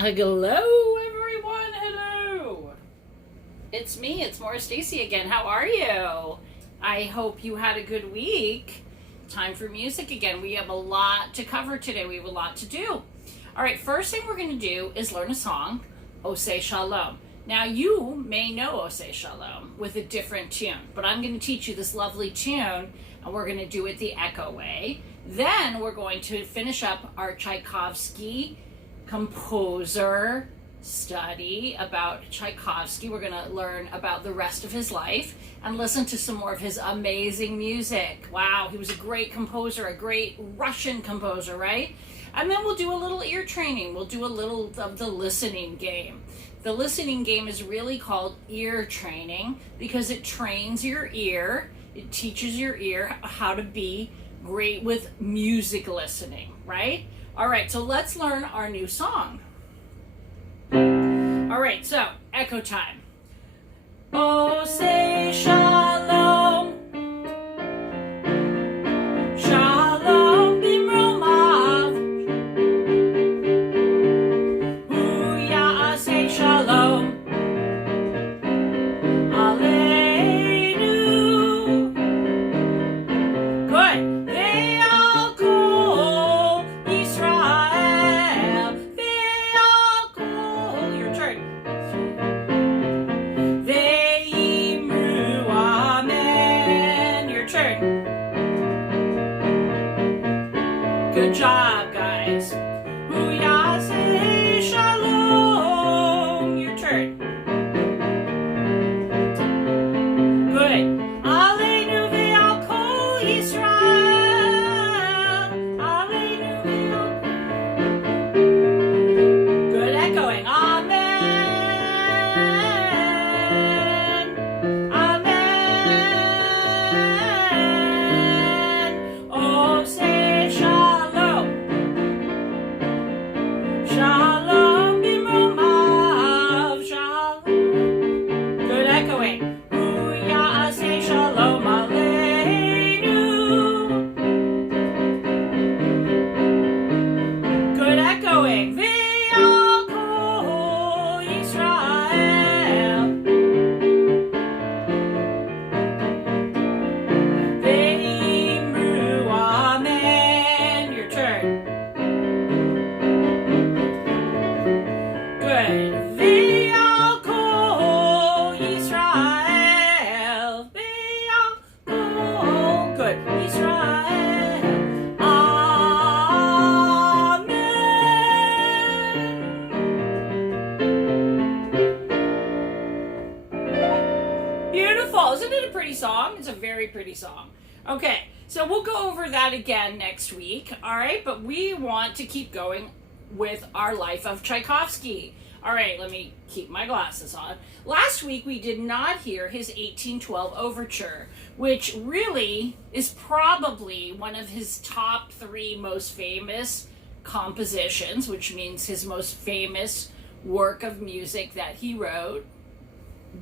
Hello, everyone. Hello. It's me. It's Morah Stacey again. How are you? I hope you had a good week. Time for music again. We have a lot to cover today. We have a lot to do. All right, first thing we're going to do is learn a song, Oseh Shalom. Now, you may know Oseh Shalom with a different tune, but I'm going to teach you this lovely tune, and we're going to do it the Echo way. Then we're going to finish up our Tchaikovsky composer study about Tchaikovsky. We're going to learn about the rest of his life and listen to some more of his amazing music. Wow, he was a great composer, a great Russian composer, right? And then we'll do a little ear training. We'll do a little of the listening game. The listening game is really called ear training because it trains your ear. It teaches your ear how to be great with music listening, right? All right, so let's learn our new song. All right, so echo time. Oh, say shalom. Shalom bimromav. Huya say shalom. Aleinu. Good. Good job, guys. Huya say shalom. Your turn. Good. Aleinu ve'al kol Yisrael. Aleinu ve'al kol. Good echoing. Amen. Amen. Oh, say shalom. Shalom bimromav. Shalom. Good echoing. Huya say shalom aleinu. Good echoing. Ve'al kol Yisrael. Ve'imru amen. Your turn. Good. Ve'al kol Yisrael. Ve'al kol. Good. Yisrael. Amen. Beautiful. Isn't it a pretty song? It's a very pretty song. Okay, so we'll go over that again next week, all right? But we want to keep going with our life of Tchaikovsky. All right, let me keep my glasses on. Last week, we did not hear his 1812 overture, which really is probably one of his top 3 most famous compositions, which means his most famous work of music that he wrote.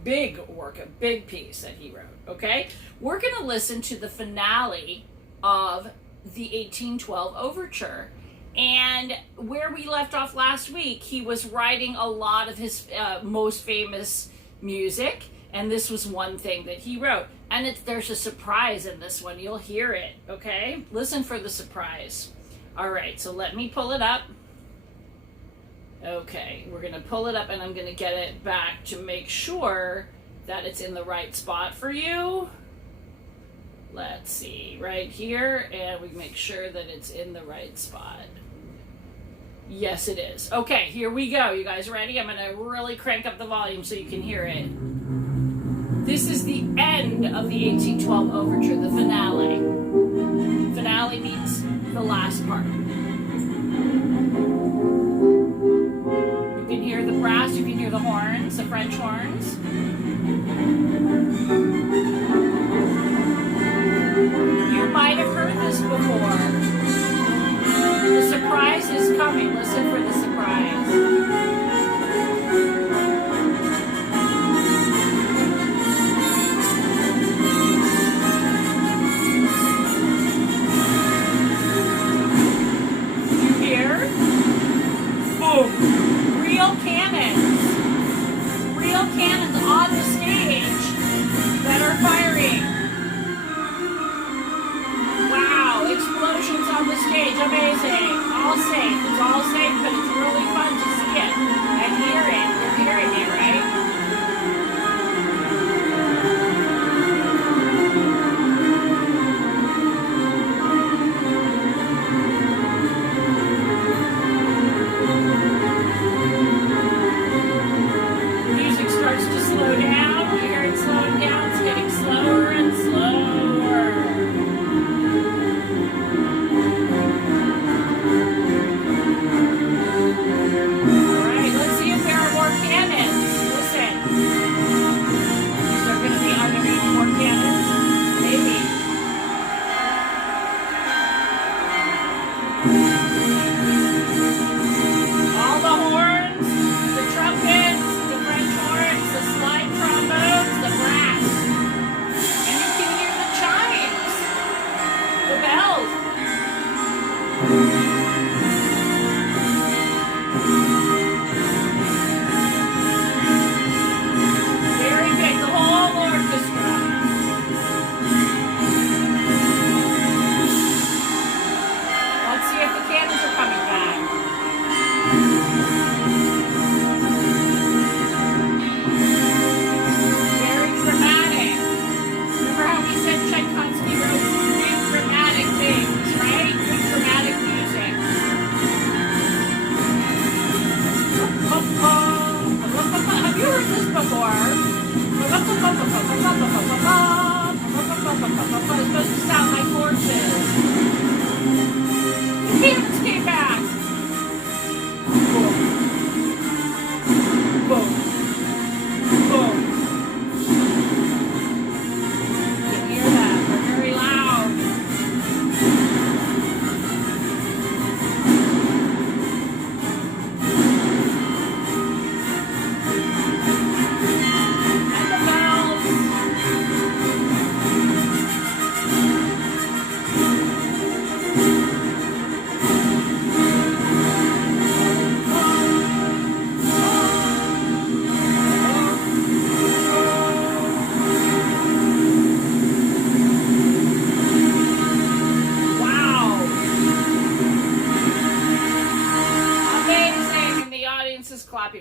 Big work, a big piece that he wrote, okay? We're going to listen to the finale of the 1812 overture. And where we left off last week, he was writing a lot of his most famous music, and this was one thing that he wrote. And there's a surprise in this one. You'll hear it, okay? Listen for the surprise. All right, so let me pull it up. Okay, we're going to pull it up, and I'm going to get it back to make sure that it's in the right spot for you. Let's see, right here, and we make sure that it's in the right spot. Yes, it is. Okay, here we go. You guys ready? I'm going to really crank up the volume so you can hear it. This is the end of the 1812 overture, the finale. Finale means the last part. You can hear the brass, you can hear the horns, the French horns. You might have heard this before. The surprise is coming. Listen for the surprise. Did you hear? Boom. real cannons on the stage that are firing. Wow, explosions on the stage, amazing. All safe, it's all safe, but it's really fun to see it and hear it. You're hearing me, right?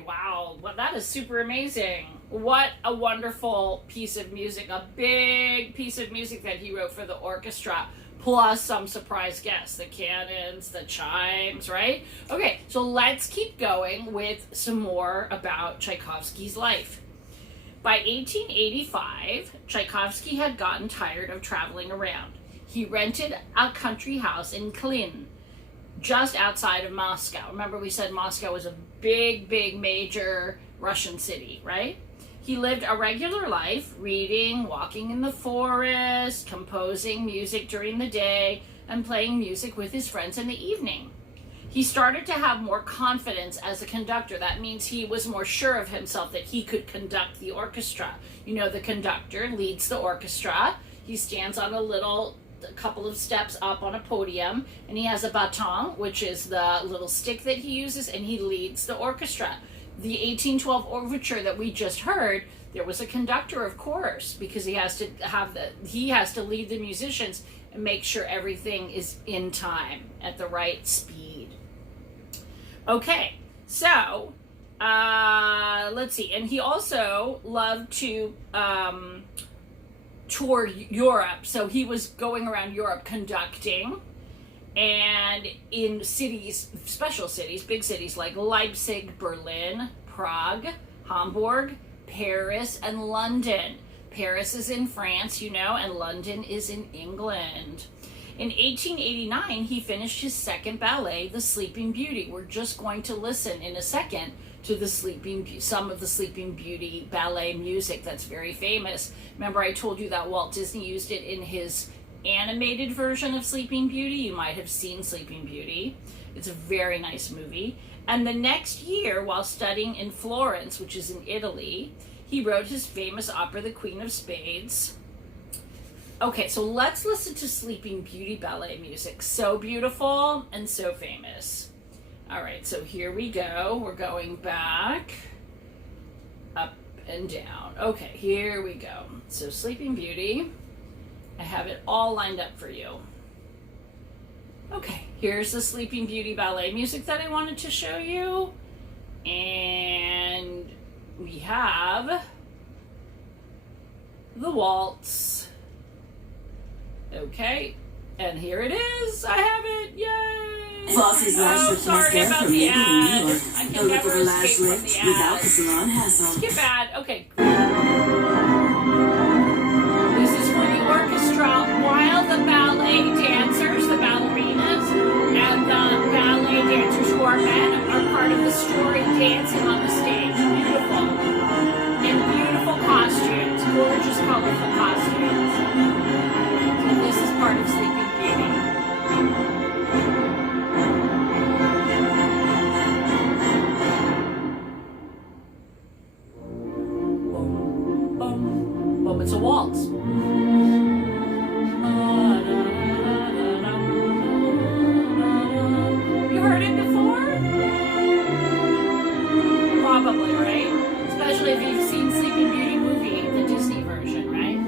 Wow, well, that is super amazing. What a wonderful piece of music, a big piece of music that he wrote for the orchestra, plus some surprise guests, the cannons, the chimes, right? Okay, so let's keep going with some more about Tchaikovsky's life. By 1885, Tchaikovsky had gotten tired of traveling around. He rented a country house in Klin, just outside of Moscow. Remember, we said Moscow was a big, major Russian city, right? He lived a regular life, reading, walking in the forest, composing music during the day, and playing music with his friends in the evening. He started to have more confidence as a conductor. That means he was more sure of himself that he could conduct the orchestra. You know, the conductor leads the orchestra. He stands on a couple of steps up on a podium, and he has a baton, which is the little stick that he uses, and he leads the orchestra. The 1812 overture that we just heard, there was a conductor, of course, because he has to lead the musicians and make sure everything is in time at the right speed. Okay, so let's see. And he also loved to tour Europe. So he was going around Europe conducting, and in cities, special cities, big cities like Leipzig, Berlin, Prague, Hamburg, Paris, and London. Paris is in France, you know, and London is in England. In 1889, he finished his second ballet, The Sleeping Beauty. We're just going to listen in a second to some of the Sleeping Beauty ballet music that's very famous. Remember, I told you that Walt Disney used it in his animated version of Sleeping Beauty. You might have seen Sleeping Beauty. It's a very nice movie. And the next year, while studying in Florence, which is in Italy, he wrote his famous opera, The Queen of Spades. Okay, so let's listen to Sleeping Beauty ballet music. So beautiful and so famous. All right, so here we go. We're going back, up and down. Okay, here we go. So Sleeping Beauty, I have it all lined up for you. Okay, here's the Sleeping Beauty ballet music that I wanted to show you. And we have the waltz. Okay, and here it is. I have it. Yay! Flossie's Lash Lift Mascara from Maybelline New York. I The can look of never a lash escape from lift the without the ad. salon hassle. Skip ad. Okay. This is for the orchestra while the ballet dancers, the ballerinas, and the ballet dancers who are men are part of the story dancing on the stage. Beautiful. In beautiful costumes. Gorgeous, colorful costumes. So this is part of Sleeping Beauty. Boom, it's a waltz. You heard it before? Probably, right? Especially if you've seen Sleeping Beauty movie, the Disney version, right?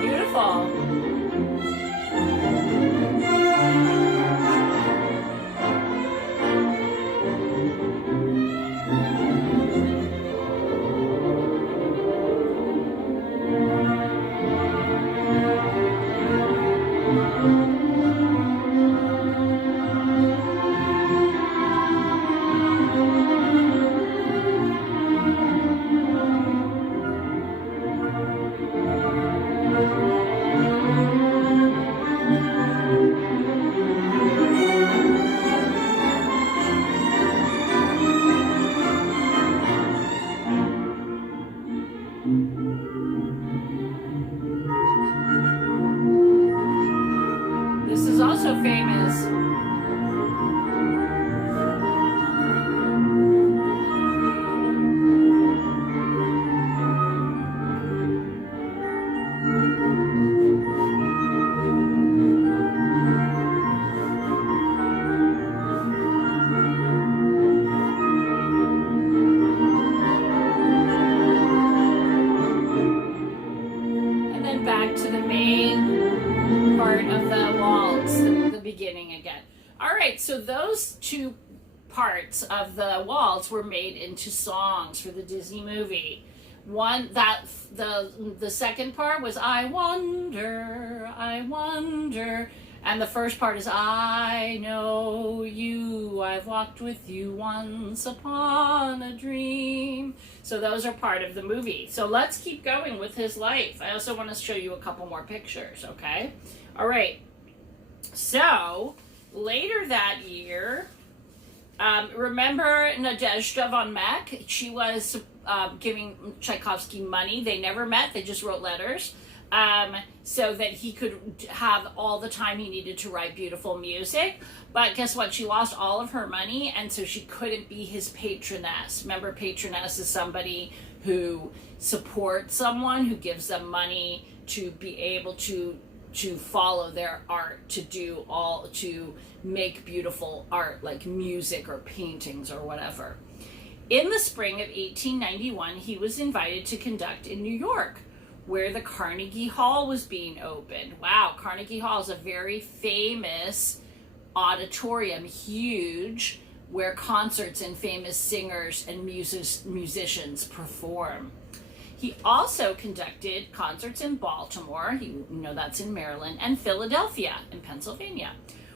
Beautiful. This is also famous. And then back to the main part of the waltz, the beginning again. All right, so those two parts of the waltz were made into songs for the Disney movie. One that the second part was I wonder, and the first part is I know you, I've walked with you once upon a dream. So those are part of the movie. So let's keep going with his life. I also want to show you a couple more pictures, okay? All right. So later that year, remember Nadezhda von Meck? She was giving Tchaikovsky money. They never met. They just wrote letters. So that he could have all the time he needed to write beautiful music. But guess what? She lost all of her money, and so she couldn't be his patroness. Remember, patroness is somebody who supports someone, who gives them money to be able to follow their art, to make beautiful art like music or paintings or whatever. In the spring of 1891, he was invited to conduct in New York, where the Carnegie Hall was being opened. Wow, Carnegie Hall is a very famous auditorium, huge, where concerts and famous singers and musicians perform. He also conducted concerts in Baltimore, that's in Maryland, and Philadelphia in Pennsylvania.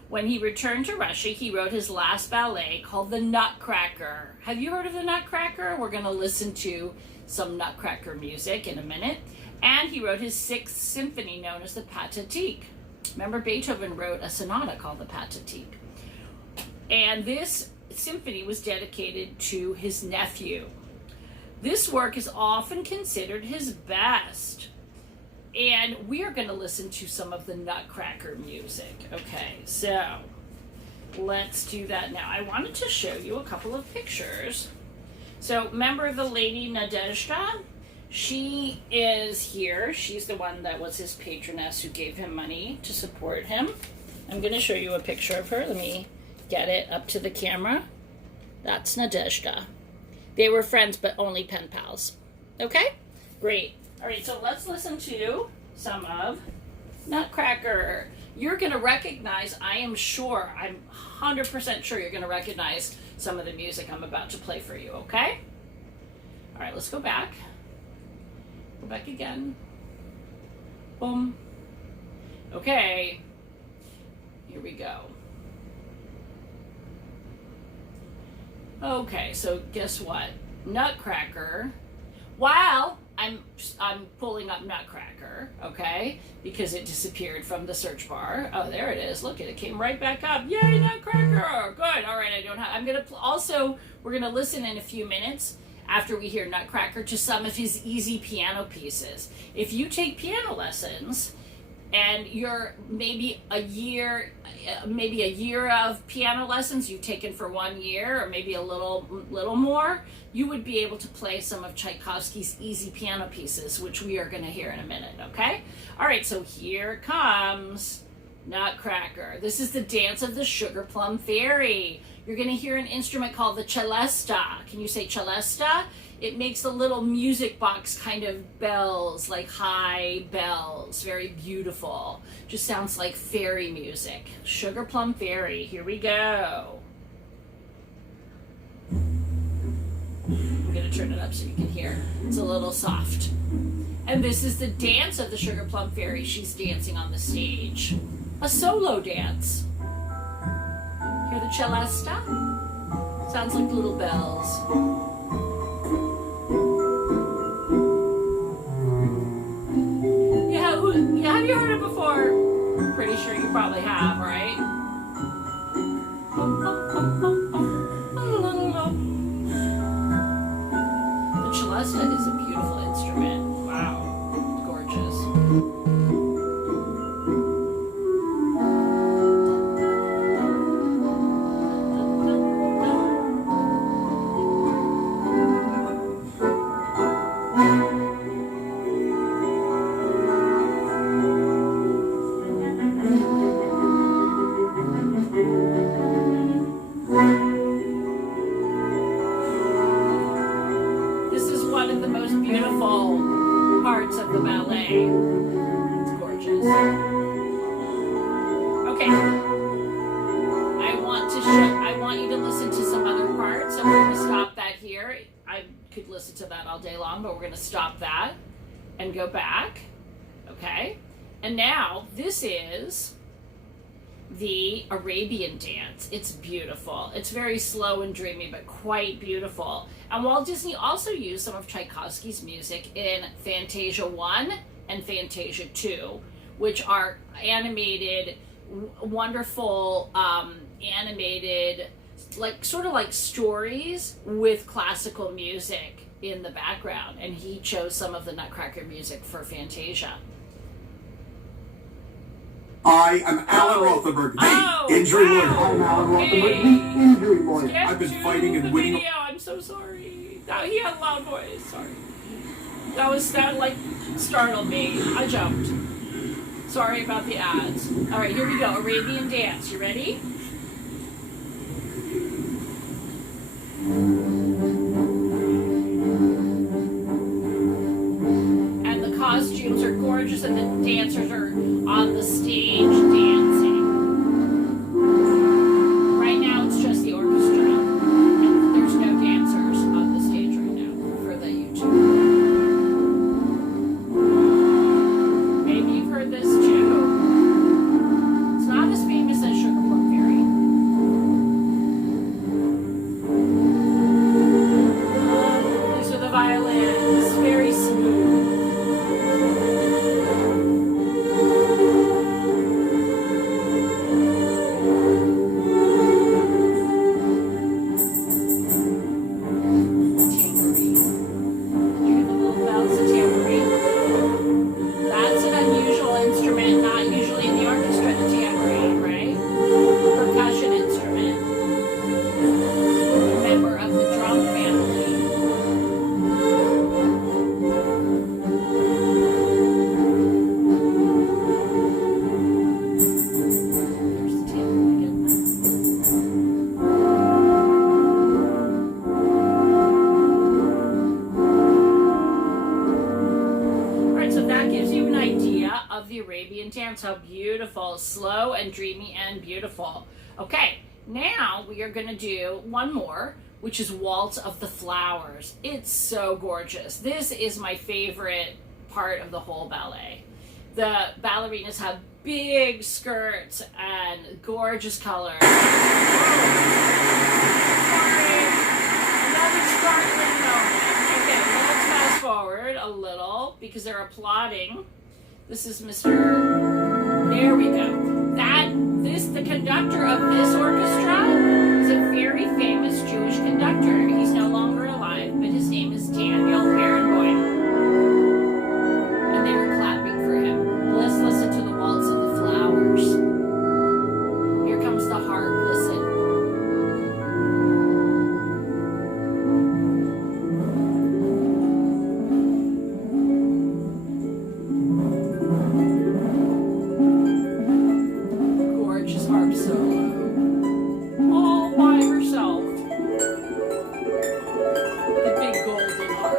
When he returned to Russia, he wrote his last ballet called The Nutcracker. Have you heard of The Nutcracker? We're going to listen to some Nutcracker music in a minute. And he wrote his sixth symphony known as the Pathetique. Remember, Beethoven wrote a sonata called the Pathetique. And this symphony was dedicated to his nephew. This work is often considered his best. And we are going to listen to some of the Nutcracker music. Okay, so let's do that now. I wanted to show you a couple of pictures. So remember the lady Nadezhda? She is here. She's the one that was his patroness who gave him money to support him. I'm going to show you a picture of her. Let me get it up to the camera. That's Nadezhda. They were friends, but only pen pals. Okay? Great. All right, so let's listen to some of Nutcracker. You're going to recognize, I'm 100% sure you're going to recognize some of the music I'm about to play for you, okay? All right, let's go back. Go back again. Boom. Okay. Here we go. Okay, so guess what? Nutcracker. While I'm pulling up Nutcracker, okay, because it disappeared from the search bar. Oh, there it is. Look, it came right back up. Yay, Nutcracker! Good. All right, I'm gonna we're gonna listen in a few minutes after we hear Nutcracker to some of his easy piano pieces. If you take piano lessons and you're maybe a year of piano lessons you've taken for 1 year, or maybe a little more, you would be able to play some of Tchaikovsky's easy piano pieces, which we are going to hear in a minute, okay? All right, so here comes Nutcracker. This is the dance of the Sugar Plum Fairy. You're going to hear an instrument called the celesta. Can you say celesta? It makes a little music box kind of bells, like high bells. Very beautiful. Just sounds like fairy music. Sugar Plum Fairy. Here we go. I'm going to turn it up so you can hear. It's a little soft. And this is the dance of the Sugar Plum Fairy. She's dancing on the stage. A solo dance. Hear the celesta? Sounds like little bells. Yeah, have you heard it before? Pretty sure you probably have, right? The celesta is a beautiful instrument. Wow, gorgeous. Stop that and go back. Okay, and now this is the Arabian dance. It's beautiful. It's very slow and dreamy, but quite beautiful. And Walt Disney also used some of Tchaikovsky's music in Fantasia 1 and Fantasia 2, which are animated, wonderful animated, like sort of like stories with classical music in the background, and he chose some of the Nutcracker music for Fantasia. I am Alan Rothenberg, the injury lawyer. I'm Alan Rothenberg, the injury lawyer. I've been fighting and winning. Video. I'm so sorry. No, he had a loud voice. Sorry. That like startled me. I jumped. Sorry about the ads. All right, here we go. Arabian dance. You ready? Costumes are gorgeous and the dancers are on the stage dancing. Right now it's just the orchestra and there's no dancers on the stage right now for the YouTube. Maybe you've heard this too. It's not as famous as Sugar Plum Fairy. These are the violins, very smooth. dance. How beautiful. Slow and dreamy and beautiful. Okay, now we are going to do one more, which is Waltz of the Flowers. It's so gorgeous. This is my favorite part of the whole ballet. The ballerinas have big skirts and gorgeous colors. Another startling moment. Okay, let's fast forward a little because they're applauding. This is Mr. There we go. The conductor of this orchestra is a very famous Jewish conductor. He's no longer alive, but his name is Daniel Barenboim. And they were clapping for him. Let's listen to the Waltz of the Flowers. Here comes the harp. Listen. Harp solo, all by herself. The big golden harp.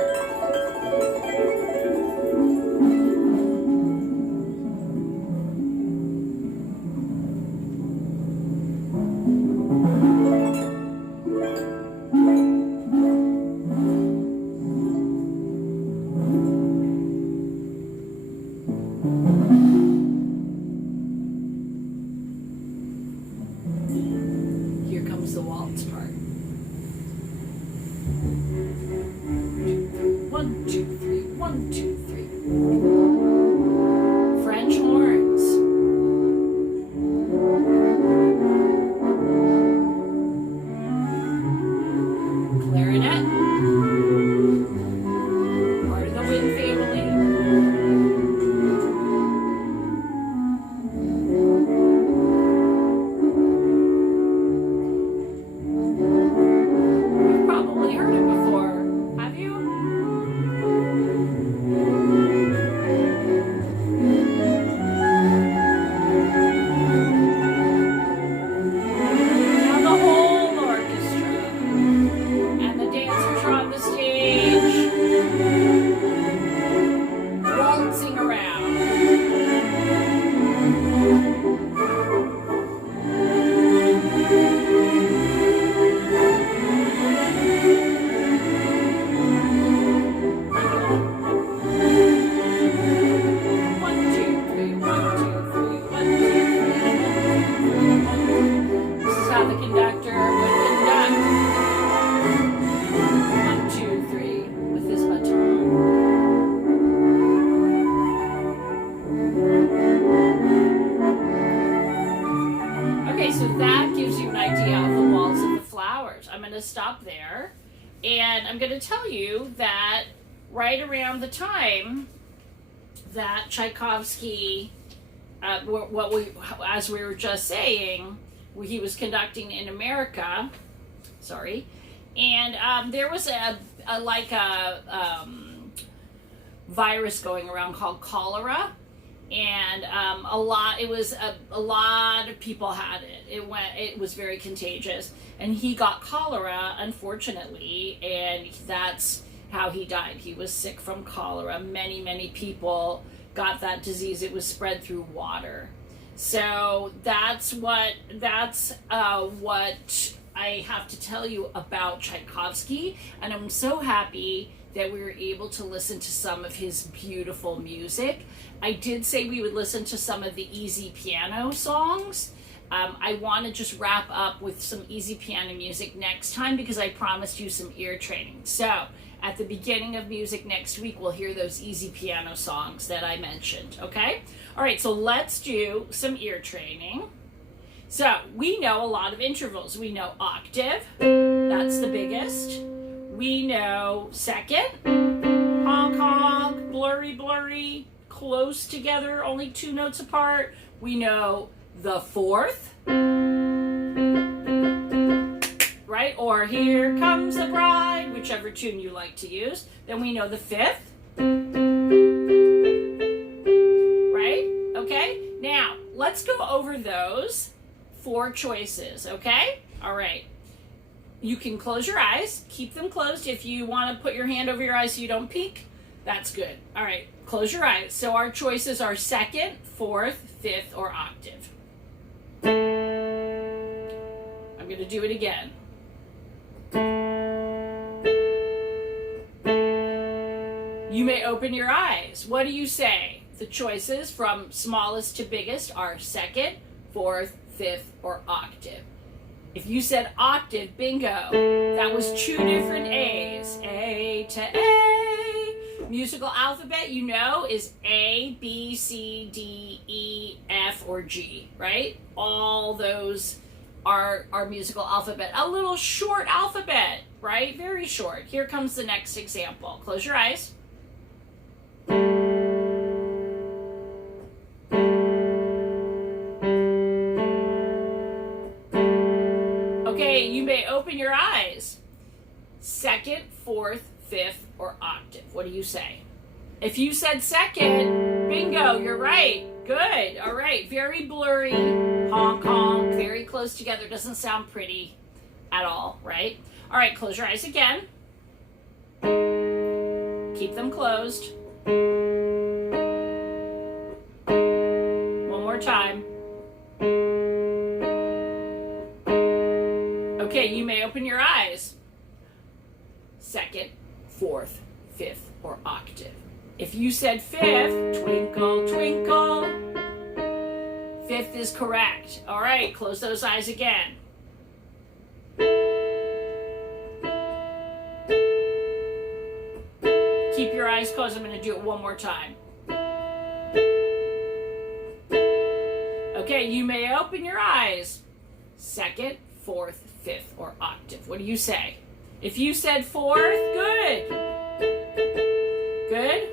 Here comes the waltz part. 1, 2, 3, 1, 2, 3. French horns. Clarinet. Part of the wind family. Stop there, and I'm going to tell you that right around the time that Tchaikovsky, as we were just saying, he was conducting in America, and there was a virus going around called cholera. And a lot of people had it. It was very contagious, and he got cholera, unfortunately, and that's how he died. He was sick from cholera. Many people got that disease. It was spread through water. So that's what I have to tell you about Tchaikovsky, and I'm so happy that we were able to listen to some of his beautiful music. I did say we would listen to some of the easy piano songs. I want to just wrap up with some easy piano music next time because I promised you some ear training. So at the beginning of music next week, we'll hear those easy piano songs that I mentioned, okay? All right, so let's do some ear training. So we know a lot of intervals. We know octave, that's the biggest. We know second, honk honk, blurry blurry, close together, only 2 notes apart. We know the fourth, right? Or Here Comes the Bride, whichever tune you like to use. Then we know the fifth, right? Okay, now let's go over those 4 choices, okay? All right. You can close your eyes, keep them closed. If you want to put your hand over your eyes so you don't peek, That's good. All right, close your eyes. So our choices are second, fourth, fifth, or octave. I'm going to do it again. You may open your eyes. What do you say? The choices from smallest to biggest are second, fourth, fifth, or octave. If you said octave, bingo. That was two different A's. A to A. Musical alphabet, you know, is A, B, C, D, E, F, or G, right? All those are our musical alphabet. A little short alphabet, right? Very short. Here comes the next example. Close your eyes. Okay, you may open your eyes. Second, fourth, fifth, or octave. What do you say? If you said second, bingo, you're right. Good. All right. Very blurry. Honk, honk. Very close together. Doesn't sound pretty at all, right? All right. Close your eyes again. Keep them closed. One more time. Okay. You may open your eyes. Second, fourth, fifth, or octave. If you said fifth, twinkle, twinkle, fifth is correct. All right, close those eyes again. Keep your eyes closed. I'm going to do it one more time. Okay, you may open your eyes. Second, fourth, fifth, or octave. What do you say? If you said fourth, good. Good.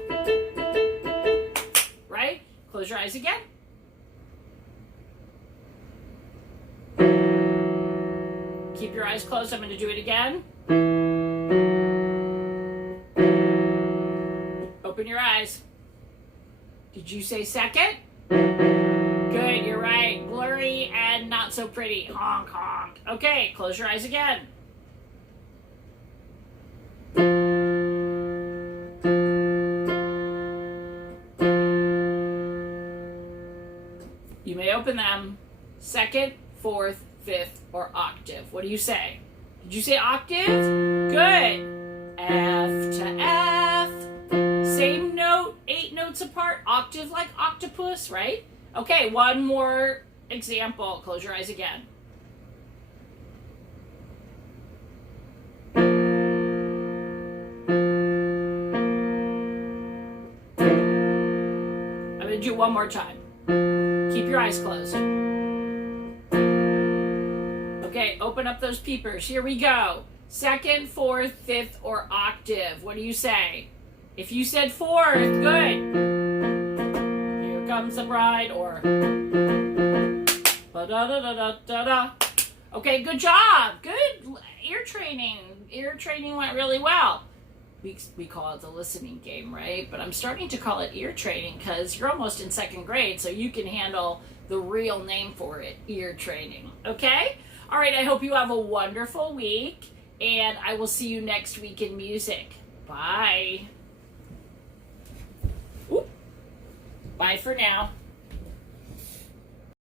Right? Close your eyes again. Keep your eyes closed. I'm going to do it again. Open your eyes. Did you say second? Good, you're right. Blurry and not so pretty. Honk, honk. Okay, close your eyes again. You may open them. Second, fourth, fifth, or octave. What do you say? Did you say octave? Good. F to F. Same note, 8 notes apart. Octave like octopus, right? Okay, one more example. Close your eyes again. I'm going to do it one more time. Keep your eyes closed. Okay, open up those peepers. Here we go. Second, fourth, fifth, or octave. What do you say? If you said fourth, good. Here comes the bride, or ba-da-da-da-da-da-da. Okay, good job. Good ear training. Ear training went really well. We call it the listening game, right? But I'm starting to call it ear training because you're almost in 2nd grade, so you can handle the real name for it, ear training. Okay? All right, I hope you have a wonderful week, and I will see you next week in music. Bye. Ooh. Bye for now.